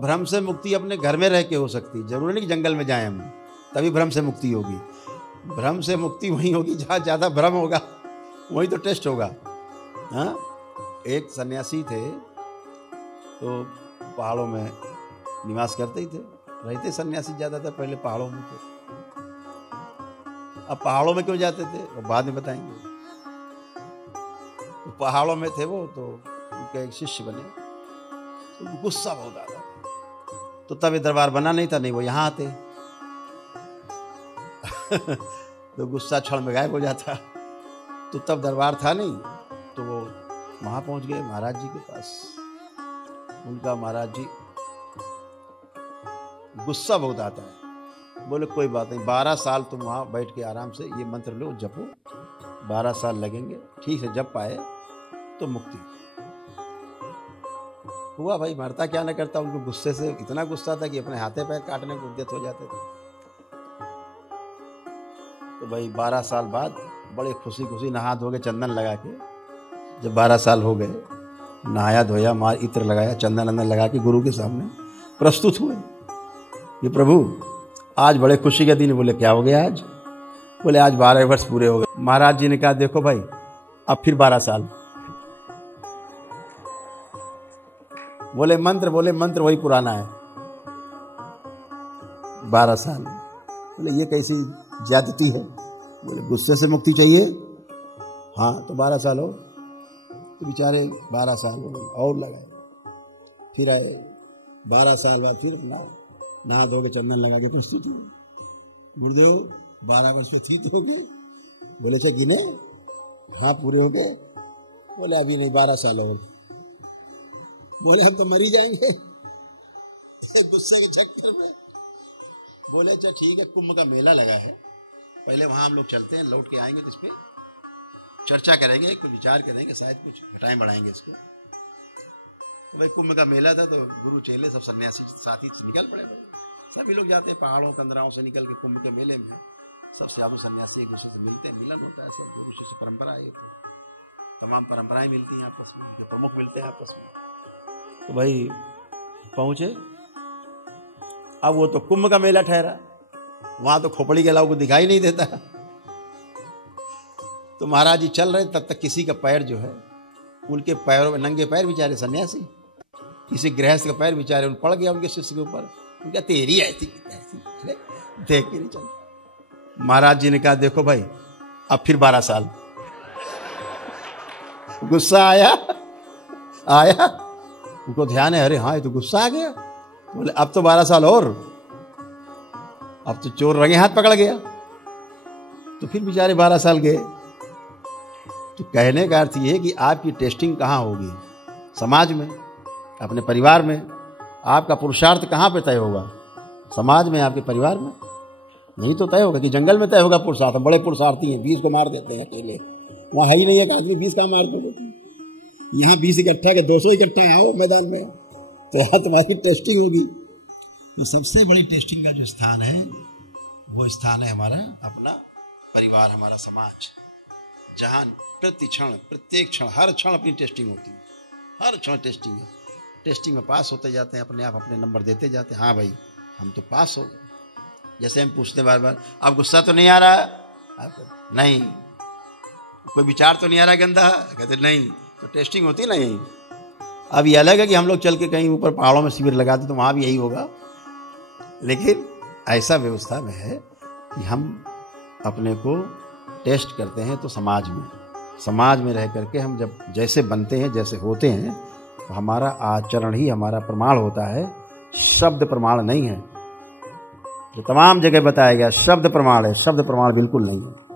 भ्रम से मुक्ति अपने घर में रह के हो सकती, जरूरी नहीं कि जंगल में जाएं हम तभी भ्रम से मुक्ति होगी। भ्रम से मुक्ति वहीं होगी जहाँ ज़्यादा भ्रम होगा, वहीं तो टेस्ट होगा। हाँ, एक सन्यासी थे तो पहाड़ों में निवास करते ही थे, रहते सन्यासी ज़्यादातर पहले पहाड़ों में थे। अब पहाड़ों में क्यों जाते थे वो बाद में बताएंगे। तो पहाड़ों में थे वो, तो उनके एक शिष्य बने, तो गुस्सा बहुत आता था। तो तब ये दरबार बना नहीं था, नहीं वो यहाँ आते तो गुस्सा क्षण में गायब हो जाता। तो तब दरबार था नहीं, तो वो वहाँ पहुँच गए महाराज जी के पास। उनका महाराज जी गुस्सा बहुत आता है, बोले कोई बात नहीं, 12 साल तुम वहाँ बैठ के आराम से ये मंत्र लो, जपो, 12 साल लगेंगे, ठीक है, जब पाए तो मुक्ति। हुआ भाई, मरता क्या न करता। उनको गुस्से से इतना गुस्सा था कि अपने हाथे पैर काटने को उद्यत हो जाते थे। तो भाई 12 साल बाद बड़े खुशी खुशी नहा धो के चंदन लगा के, जब 12 साल हो गए, नहाया धोया, मार इत्र लगाया, चंदन अंदन लगा के गुरु के सामने प्रस्तुत हुए कि प्रभु आज बड़े खुशी के दिन। बोले क्या हो गया आज? बोले आज 12 वर्ष पूरे हो गए। महाराज जी ने कहा देखो भाई, अब फिर 12 साल। बोले मंत्र वही पुराना है, 12 साल। बोले ये कैसी ज्यादती है? बोले गुस्से से मुक्ति चाहिए, हाँ तो 12 साल हो। तो बेचारे 12 साल और लगाए, फिर आए 12 साल बाद, फिर अपना नहा धो के चंदन लगा के प्रस्तुत हुए। गुरुदेव 12 वर्ष व्यतीत हो गए। बोले से गिने? हाँ पूरे हो गए। बोले अभी नहीं, 12 साल और। बोले हम तो मर ही जाएंगे गुस्से के चक्कर में। बोले अच्छा ठीक है, कुंभ का मेला लगा है, पहले वहां हम लोग चलते हैं, लौट के आएंगे तो इस पे चर्चा करेंगे, कुछ विचार करेंगे, शायद कुछ घटाएं बढ़ाएंगे इसको। तो भाई कुंभ का मेला था, तो गुरु चेले सब सन्यासी साथी निकल पड़े। भाई सभी लोग जाते हैं पहाड़ों कंदराओं से निकल के कुंभ के मेले में, सब साधु सन्यासी एक दूसरे से मिलते हैं, मिलन होता है, सब गुरु शिष्य परंपरा है, तमाम परंपराएं मिलती हैं आपस में, उनके प्रमुख मिलते हैं आपस में। तो भाई पहुंचे, अब वो तो कुंभ का मेला ठहरा, वहां तो खोपड़ी के अलावा को दिखाई नहीं देता। तो महाराज जी चल रहे, तब तक किसी का पैर जो है, उनके पैरों में, नंगे पैर बेचारे सन्यासी, किसी गृहस्थ का पैर बेचारे उन पड़ गया उनके शिष्य के ऊपर। उनका तेरी ऐसी देख के नहीं चल। महाराज जी ने कहा देखो भाई, अब फिर 12 साल। गुस्सा आया उनको ध्यान है, अरे हाँ ये तो गुस्सा आ गया। बोले अब तो 12 साल और, अब तो चोर रंगे हाथ पकड़ गया। तो फिर बेचारे 12 साल गए। तो कहने का अर्थ ये है कि आपकी टेस्टिंग कहाँ होगी? समाज में, अपने परिवार में। आपका पुरुषार्थ कहाँ पे तय होगा? समाज में, आपके परिवार में। नहीं तो तय होगा कि जंगल में तय होगा पुरुषार्थ। बड़े पुरुषार्थी हैं, 20 को मार देते हैं अकेले, वहाँ है ही नहीं एक आदमी 20 का मार देते। यहाँ 20 इकट्ठा के 200 इकट्ठा आओ मैदान में, तो यहाँ तुम्हारी टेस्टिंग होगी। तो सबसे बड़ी टेस्टिंग का जो स्थान है, वो स्थान है हमारा अपना परिवार, हमारा समाज, जहाँ प्रति क्षण, प्रत्येक क्षण, हर क्षण अपनी टेस्टिंग होती है। हर क्षण टेस्टिंग है। टेस्टिंग में पास होते जाते हैं, अपने आप अपने नंबर देते जाते हैं। हाँ भाई हम तो पास हो गए। जैसे हम पूछते बार बार, आप गुस्सा तो नहीं आ रहा? नहीं। कोई विचार तो नहीं आ रहा गंदा? कहते नहीं। तो टेस्टिंग होती ना यही। अब ये अलग है कि हम लोग चल के कहीं ऊपर पहाड़ों में शिविर लगाते तो वहाँ भी यही होगा, लेकिन ऐसा व्यवस्था में है कि हम अपने को टेस्ट करते हैं। तो समाज में रह करके हम जब जैसे बनते हैं, जैसे होते हैं, तो हमारा आचरण ही हमारा प्रमाण होता है, शब्द प्रमाण नहीं है। जो तमाम जगह बताया गया शब्द प्रमाण है, शब्द प्रमाण बिल्कुल नहीं है।